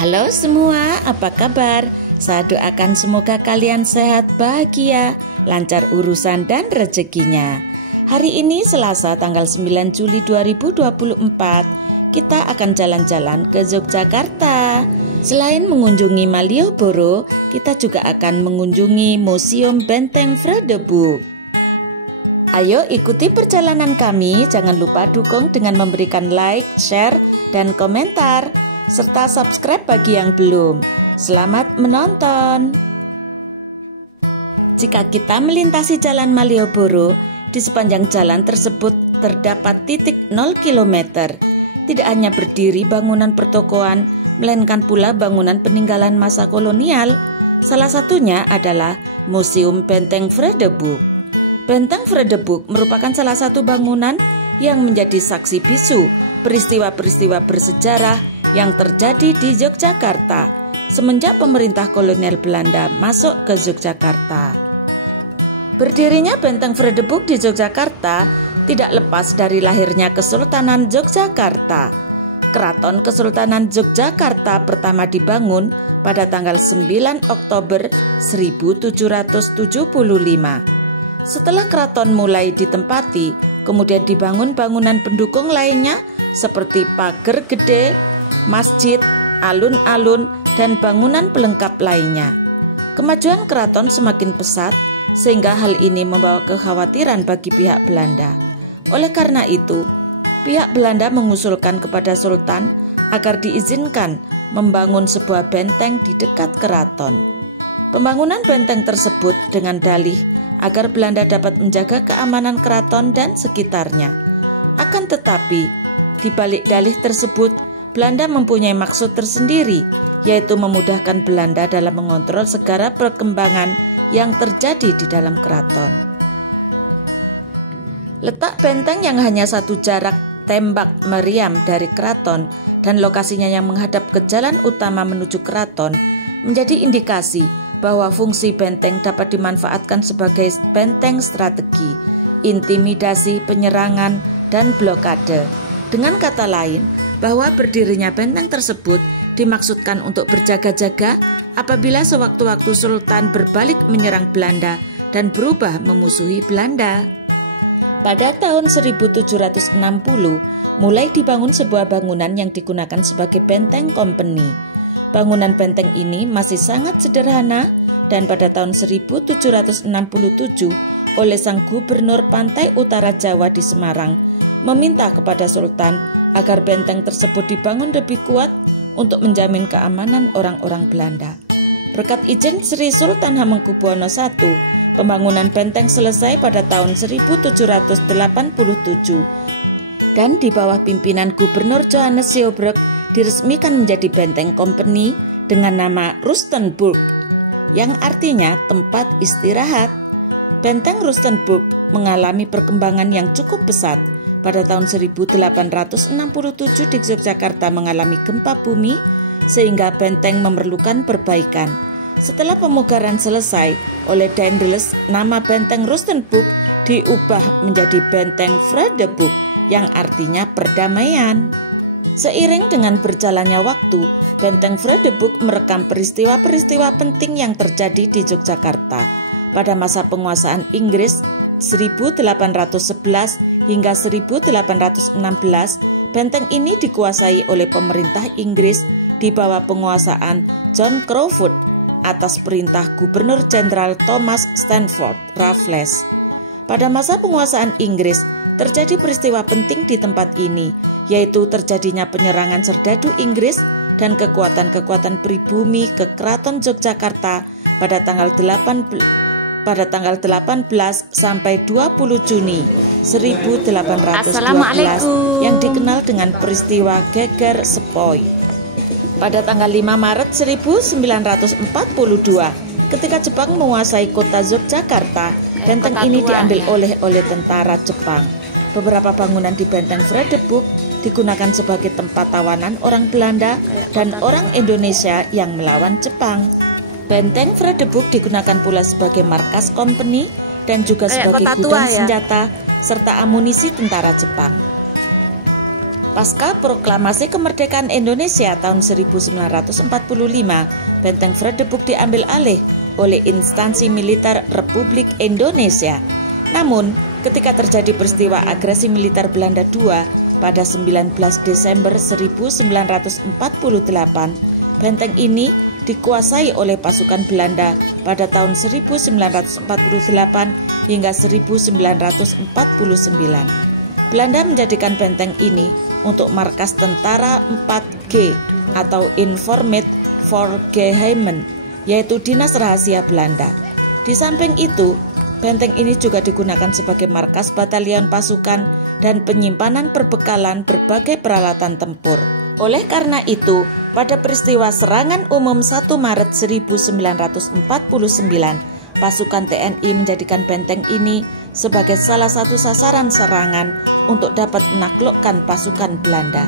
Halo semua, apa kabar? Saya doakan semoga kalian sehat, bahagia, lancar urusan dan rezekinya. Hari ini Selasa tanggal 9 Juli 2024, kita akan jalan-jalan ke Yogyakarta. Selain mengunjungi Malioboro, kita juga akan mengunjungi Museum Benteng Fredebuk. Ayo ikuti perjalanan kami, jangan lupa dukung dengan memberikan like, share, dan komentar, serta subscribe bagi yang belum. Selamat menonton. Jika kita melintasi jalan Malioboro, di sepanjang jalan tersebut terdapat titik 0 km. Tidak hanya berdiri bangunan pertokoan, melainkan pula bangunan peninggalan masa kolonial. Salah satunya adalah Museum Benteng Fredebuk. Benteng Fredebuk merupakan salah satu bangunan yang menjadi saksi bisu peristiwa-peristiwa bersejarah yang terjadi di Yogyakarta semenjak pemerintah kolonial Belanda masuk ke Yogyakarta. Berdirinya Benteng Fredebuk di Yogyakarta tidak lepas dari lahirnya Kesultanan Yogyakarta. Keraton Kesultanan Yogyakarta pertama dibangun pada tanggal 9 Oktober 1775. Setelah keraton mulai ditempati, kemudian dibangun bangunan pendukung lainnya seperti pager gede, masjid, alun-alun, dan bangunan pelengkap lainnya. Kemajuan keraton semakin pesat, sehingga hal ini membawa kekhawatiran bagi pihak Belanda. Oleh karena itu, pihak Belanda mengusulkan kepada Sultan agar diizinkan membangun sebuah benteng di dekat keraton. Pembangunan benteng tersebut dengan dalih agar Belanda dapat menjaga keamanan keraton dan sekitarnya. Akan tetapi, di balik dalih tersebut, Belanda mempunyai maksud tersendiri, yaitu memudahkan Belanda dalam mengontrol segala perkembangan yang terjadi di dalam keraton. Letak benteng yang hanya satu jarak tembak meriam dari keraton dan lokasinya yang menghadap ke jalan utama menuju keraton menjadi indikasi bahwa fungsi benteng dapat dimanfaatkan sebagai benteng strategi, intimidasi, penyerangan, dan blokade. Dengan kata lain, bahwa berdirinya benteng tersebut dimaksudkan untuk berjaga-jaga apabila sewaktu-waktu Sultan berbalik menyerang Belanda dan berubah memusuhi Belanda. Pada tahun 1760, mulai dibangun sebuah bangunan yang digunakan sebagai benteng company. Bangunan benteng ini masih sangat sederhana dan pada tahun 1767 oleh sang gubernur pantai utara Jawa di Semarang meminta kepada Sultan agar benteng tersebut dibangun lebih kuat untuk menjamin keamanan orang-orang Belanda. Berkat izin Sri Sultan Hamengkubuwono I, pembangunan benteng selesai pada tahun 1787 dan di bawah pimpinan Gubernur Johannes Syobroek diresmikan menjadi benteng company dengan nama Rustenburg, yang artinya tempat istirahat. Benteng Rustenburg mengalami perkembangan yang cukup pesat. Pada tahun 1867 di Yogyakarta mengalami gempa bumi sehingga benteng memerlukan perbaikan. Setelah pemugaran selesai oleh Daendels, nama benteng Rustenburg diubah menjadi Benteng Fredebuk yang artinya perdamaian. Seiring dengan berjalannya waktu, Benteng Fredebuk merekam peristiwa-peristiwa penting yang terjadi di Yogyakarta. Pada masa penguasaan Inggris 1811 hingga 1816, benteng ini dikuasai oleh pemerintah Inggris di bawah penguasaan John Crawford atas perintah Gubernur Jenderal Thomas Stanford Raffles. Pada masa penguasaan Inggris, terjadi peristiwa penting di tempat ini, yaitu terjadinya penyerangan serdadu Inggris dan kekuatan-kekuatan pribumi ke Keraton Yogyakarta pada tanggal 18 sampai 20 Juni 1812 yang dikenal dengan peristiwa Geger Sepoi. Pada tanggal 5 Maret 1942, ketika Jepang menguasai kota Yogyakarta, benteng ini diambil oleh tentara Jepang. Beberapa bangunan di Benteng Fredebuk digunakan sebagai tempat tawanan orang Belanda dan orang Indonesia yang melawan Jepang. Benteng Fredebuk digunakan pula sebagai markas company dan juga sebagai gudang senjata serta amunisi tentara Jepang. Pasca proklamasi kemerdekaan Indonesia tahun 1945, Benteng Vredenburg diambil alih oleh instansi militer Republik Indonesia. Namun, ketika terjadi peristiwa agresi militer Belanda II pada 19 Desember 1948, benteng ini dikuasai oleh pasukan Belanda pada tahun 1948 hingga 1949. Belanda menjadikan benteng ini untuk markas tentara 4G atau Informed Voorgeheimen, yaitu Dinas Rahasia Belanda. Di samping itu, benteng ini juga digunakan sebagai markas batalion pasukan dan penyimpanan perbekalan berbagai peralatan tempur. Oleh karena itu, pada peristiwa serangan umum 1 Maret 1949, pasukan TNI menjadikan benteng ini sebagai salah satu sasaran serangan untuk dapat menaklukkan pasukan Belanda.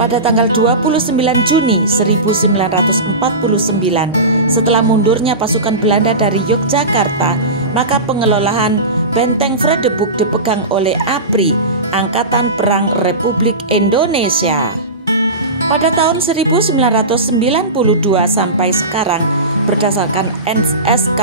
Pada tanggal 29 Juni 1949, setelah mundurnya pasukan Belanda dari Yogyakarta, maka pengelolaan Benteng Vredenburg dipegang oleh APRI, Angkatan Perang Republik Indonesia. Pada tahun 1992 sampai sekarang, berdasarkan SK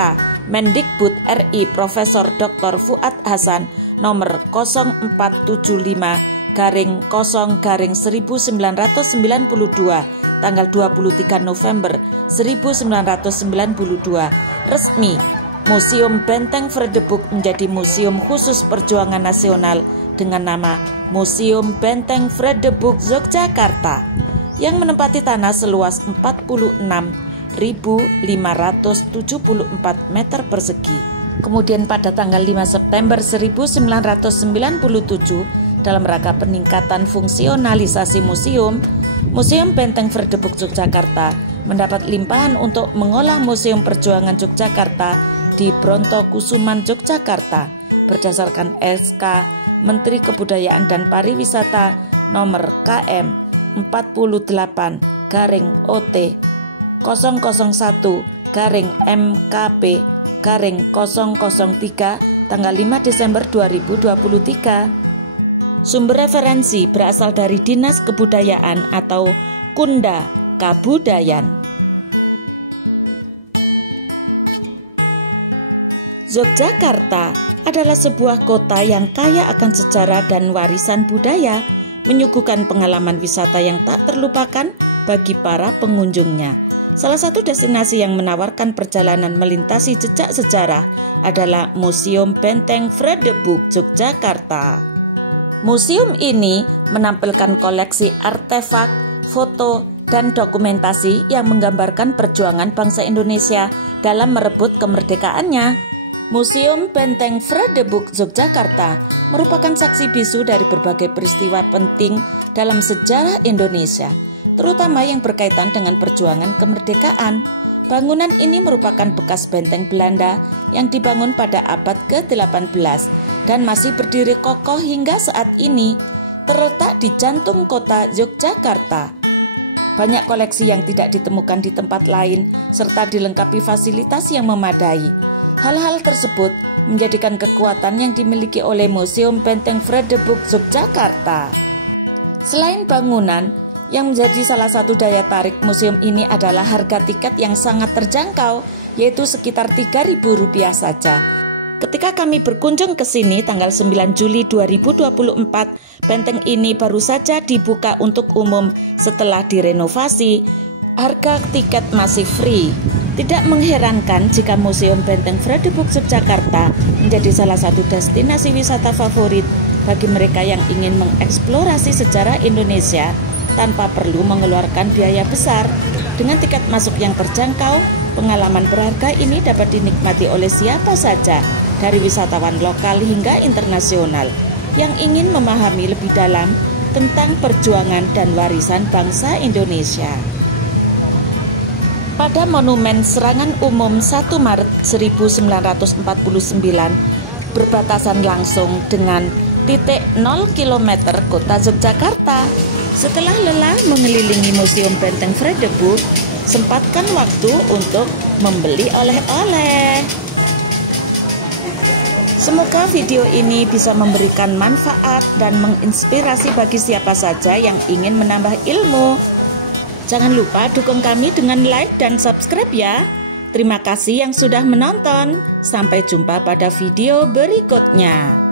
Mendikbud RI Profesor Dr. Fuad Hasan nomor 0425/0/1992 tanggal 23 November 1992 resmi Museum Benteng Vredenburg menjadi museum khusus perjuangan nasional dengan nama Museum Benteng Vredenburg Yogyakarta yang menempati tanah seluas 46.574 meter persegi. Kemudian pada tanggal 5 September 1997, dalam rangka peningkatan fungsionalisasi museum, Museum Benteng Vredenburg Yogyakarta mendapat limpahan untuk mengolah Museum Perjuangan Yogyakarta di Brontokusuman, Yogyakarta berdasarkan SK Menteri Kebudayaan dan Pariwisata nomor KM 48/OT 001/MKP/003 tanggal 5 Desember 2023. Sumber referensi berasal dari Dinas Kebudayaan atau Kunda Kabudayan. Yogyakarta adalah sebuah kota yang kaya akan sejarah dan warisan budaya, menyuguhkan pengalaman wisata yang tak terlupakan bagi para pengunjungnya. Salah satu destinasi yang menawarkan perjalanan melintasi jejak sejarah adalah Museum Benteng Vredenburg Yogyakarta. Museum ini menampilkan koleksi artefak, foto, dan dokumentasi yang menggambarkan perjuangan bangsa Indonesia dalam merebut kemerdekaannya. Museum Benteng Vredenburg Yogyakarta merupakan saksi bisu dari berbagai peristiwa penting dalam sejarah Indonesia, terutama yang berkaitan dengan perjuangan kemerdekaan. Bangunan ini merupakan bekas benteng Belanda yang dibangun pada abad ke-18 dan masih berdiri kokoh hingga saat ini, terletak di jantung kota Yogyakarta. Banyak koleksi yang tidak ditemukan di tempat lain serta dilengkapi fasilitas yang memadai. Hal-hal tersebut menjadikan kekuatan yang dimiliki oleh Museum Benteng Vredenburg Yogyakarta. Selain bangunan, yang menjadi salah satu daya tarik museum ini adalah harga tiket yang sangat terjangkau, yaitu sekitar Rp3.000 saja. Ketika kami berkunjung ke sini tanggal 9 Juli 2024, benteng ini baru saja dibuka untuk umum setelah direnovasi. Harga tiket masih free. Tidak mengherankan jika Museum Benteng Vredenburg Yogyakarta menjadi salah satu destinasi wisata favorit bagi mereka yang ingin mengeksplorasi sejarah Indonesia tanpa perlu mengeluarkan biaya besar. Dengan tiket masuk yang terjangkau, pengalaman berharga ini dapat dinikmati oleh siapa saja, dari wisatawan lokal hingga internasional yang ingin memahami lebih dalam tentang perjuangan dan warisan bangsa Indonesia. Pada monumen serangan umum 1 Maret 1949 berbatasan langsung dengan titik 0 km kota Yogyakarta. Setelah lelah mengelilingi Museum Benteng Vredenburg, sempatkan waktu untuk membeli oleh-oleh. Semoga video ini bisa memberikan manfaat dan menginspirasi bagi siapa saja yang ingin menambah ilmu. Jangan lupa dukung kami dengan like dan subscribe ya. Terima kasih yang sudah menonton. Sampai jumpa pada video berikutnya.